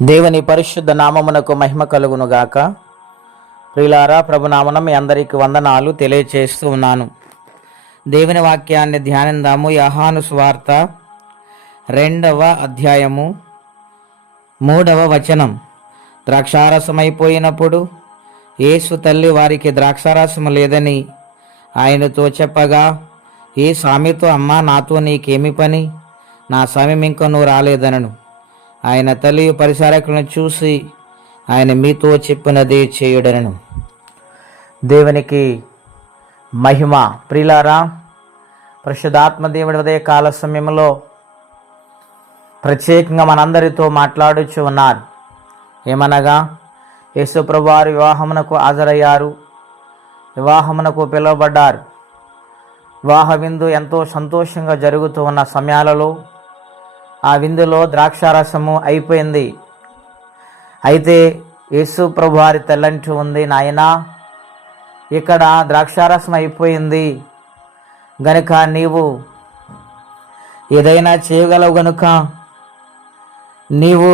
దేవుని పరిశుద్ధ నామమునకు మహిమ కలుగునుగాక. ప్రియులారా, ప్రభునామన మీ అందరికీ వందనాలు తెలియచేస్తూ ఉన్నాను. దేవుని వాక్యాన్ని ధ్యానిందాము. యోహాను సువార్త 2వ అధ్యాయము 3వ వచనం. ద్రాక్షారసమైపోయినప్పుడు యేసు తల్లి వారికి ద్రాక్షారసము లేదని ఆయనతో చెప్పగా, ఏ సామెతో అమ్మా, నాతో నీకేమి పని? నా సమయం ఇంక నువ్వు రాలేదనను. ఆయన తల్లి పరిచారకులను చూసి, ఆయన మీతో చెప్పినది చేయుడనను. దేవునికి మహిమ. ప్రియులారా, పరిశుద్ధాత్మ దేవుడి ఉదయకాల సమయంలో ప్రత్యేకంగా మనందరితో మాట్లాడుచు ఉన్నారు. ఏమనగా, యేసు ప్రభువారు వివాహమునకు హాజరయ్యారు, వివాహమునకు పిలువబడ్డారు. వివాహ విందు ఎంతో సంతోషంగా జరుగుతూ ఉన్న సమయాలలో ఆ విందులో ద్రాక్షారసము అయిపోయింది. అయితే యేసు ప్రభువారి తల్లంటూ ఉంది, నాయనా, ఇక్కడ ద్రాక్షారసం అయిపోయింది గనుక నీవు ఏదైనా చేయగలవు, గనుక నీవు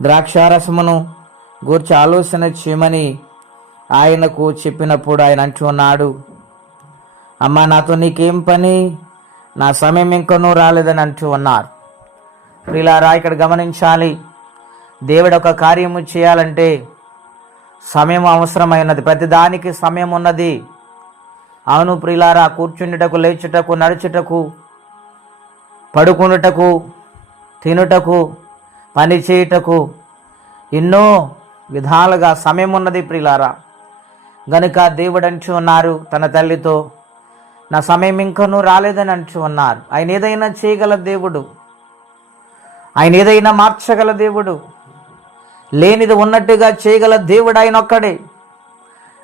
ద్రాక్షారసమును గూర్చి ఆలోచన చేయమని ఆయనకు చెప్పినప్పుడు ఆయన అంటూ ఉన్నాడు, అమ్మా, నాతో నీకేం పని? నా సమయం ఇంకొనూ రాలేదని అంటూ ఉన్నారు. ప్రియులారా, ఇక్కడ గమనించాలి. దేవుడు ఒక కార్యము చేయాలంటే సమయం అవసరమైనది. ప్రతిదానికి సమయం ఉన్నది. అవును ప్రియులారా, కూర్చుండుటకు, లేచుటకు, నడుచుటకు, పడుకునుటకు, తినుటకు, పని చేయుటకు ఎన్నో విధాలుగా సమయం ఉన్నది ప్రియులారా. గనుక దేవుడు అంటూ ఉన్నారు తన తల్లితో, నా సమయం ఇంకనూ రాలేదని అంటూ ఉన్నారు. ఆయన ఏదైనా చేయగల దేవుడు, ఆయన ఏదైనా మార్చగల దేవుడు, లేనిది ఉన్నట్టుగా చేయగల దేవుడు ఆయన ఒక్కడే.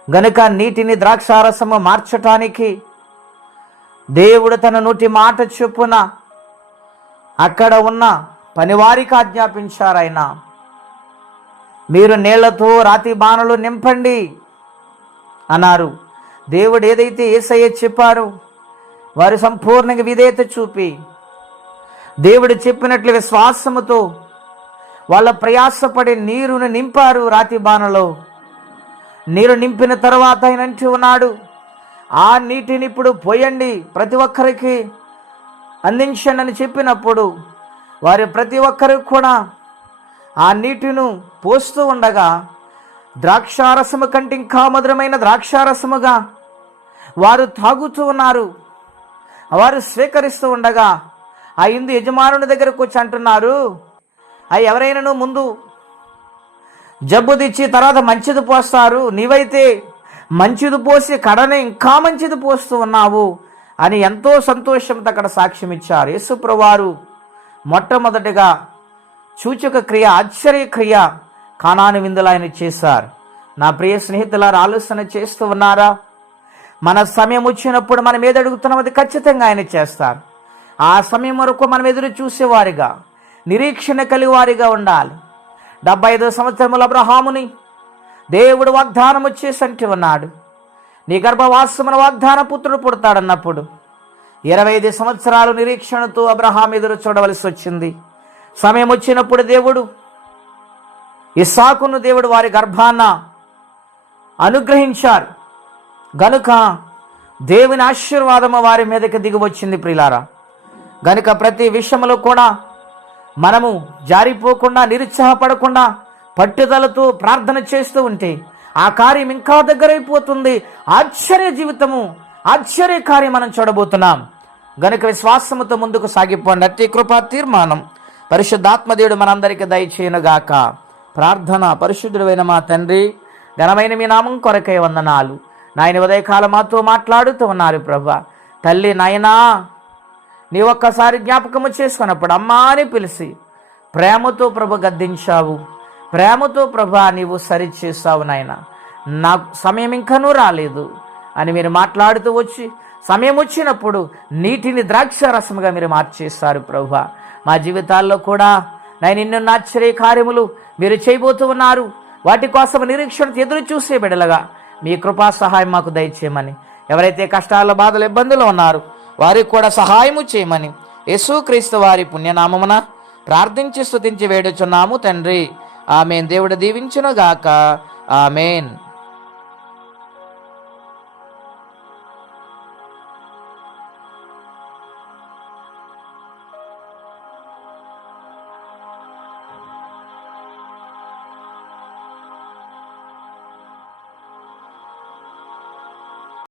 గనుక నీటిని ద్రాక్షారసము మార్చటానికి దేవుడు తన నోటి మాట చొప్పున అక్కడ ఉన్న పనివారికి ఆజ్ఞాపించారు. ఆయన, మీరు నీళ్లతో రాతి బాణలు నింపండి అన్నారు. దేవుడు ఏదైతే యేసయ్య చెప్పారో వారు సంపూర్ణంగా విధేయత చూపి దేవుడు చెప్పినట్లు విశ్వాసముతో వాళ్ళ ప్రయాసపడి నీరును నింపారు. రాతి బాణలో నీరు నింపిన తర్వాత ఆయన అంటూ ఉన్నాడు, ఆ నీటిని ఇప్పుడు పోయండి, ప్రతి ఒక్కరికి అందించండి అని చెప్పినప్పుడు వారి ప్రతి ఒక్కరికి కూడా ఆ నీటిని పోస్తూ ఉండగా ద్రాక్షారసము కంటే ఇంకా మధురమైన ద్రాక్షారసముగా వారు తాగుతూ ఉన్నారు. వారు స్వీకరిస్తూ ఉండగా ఆ ఇందు యజమానుని దగ్గరకు వచ్చి అంటున్నారు, ఎవరైనా ముందు జబ్బు తెచ్చి తర్వాత మంచిది పోస్తారు, నీవైతే మంచిది పోసి కడనే ఇంకా మంచిది పోస్తూ ఉన్నావు అని ఎంతో సంతోషంతో అక్కడ సాక్ష్యం ఇచ్చారు. యేసుప్రభువారు మొట్టమొదటిగా సూచక క్రియ, ఆశ్చర్య క్రియ కానాను విందులు ఆయన చేశారు. నా ప్రియ స్నేహితులారు, ఆలోచన చేస్తూ ఉన్నారా? మన సమయం వచ్చినప్పుడు మనం ఏది అడుగుతున్నాం అది ఖచ్చితంగా ఆయన చేస్తారు. ఆ సమయం వరకు మనం ఎదురు చూసేవారిగా, నిరీక్షణ కలిగి వారిగా ఉండాలి. 75 సంవత్సరముల అబ్రహాముని దేవుడు వాగ్దానం వచ్చేసి అంటూ ఉన్నాడు, నీ గర్భవాసమున వాగ్దాన పుత్రుడు పుడతాడన్నప్పుడు 25 సంవత్సరాలు నిరీక్షణతో అబ్రహాం ఎదురు చూడవలసి వచ్చింది. సమయం వచ్చినప్పుడు దేవుడు ఇస్సాకును దేవుడు వారి గర్భాన అనుగ్రహించారు. గనుక దేవుని ఆశీర్వాదము వారి మీదకి దిగి వచ్చింది ప్రియులారా. గనుక ప్రతి విషయంలో కూడా మనము జారిపోకుండా, నిరుత్సాహపడకుండా పట్టుదలతో ప్రార్థన చేస్తూ ఉంటే ఆ కార్యం ఇంకా దగ్గరైపోతుంది. ఆశ్చర్య జీవితము, ఆశ్చర్య కార్యం మనం చూడబోతున్నాం. గనుక విశ్వాసముతో ముందుకు సాగిపోండి. అట్టి కృపా తీర్మానం పరిశుద్ధాత్మదేవుడు మనందరికీ దయచేయునుగాక. ప్రార్థన. పరిశుద్ధుడైన మా తండ్రి, ఘనమైన మీ నామం కొరకై వందనాలు. నాయన ఉదయకాలం మాతో మాట్లాడుతూ ఉన్నారు ప్రభా. తల్లి, నాయనా, నీ ఒక్కసారి జ్ఞాపకము చేసుకున్నప్పుడు అమ్మా అని పిలిచి ప్రేమతో ప్రభు గద్దించావు. ప్రేమతో ప్రభా నీవు సరిచేసావు. నాయన, నాకు సమయం ఇంకనూ రాలేదు అని మీరు మాట్లాడుతూ వచ్చి సమయం వచ్చినప్పుడు నీటిని ద్రాక్షారసముగా మీరు మార్చేస్తారు ప్రభా. మా జీవితాల్లో కూడా నేను ఎన్నెన్నో ఆశ్చర్య కార్యములు మీరు చేయబోతూ ఉన్నారు. వాటి కోసం నిరీక్షణతో ఎదురు చూసే బిడ్డలుగా మీ కృపా సహాయం మాకు దయచేయమని, ఎవరైతే కష్టాల, బాధలు, ఇబ్బందులు ఉన్నారో వారికి కూడా సహాయము చేయమని యేసుక్రీస్తు వారి పుణ్యనామమున ప్రార్థించి స్తుతించి వేడుచున్నాము తండ్రి. ఆమెన్. దేవుడు దీవించునుగాక. ఆమెన్.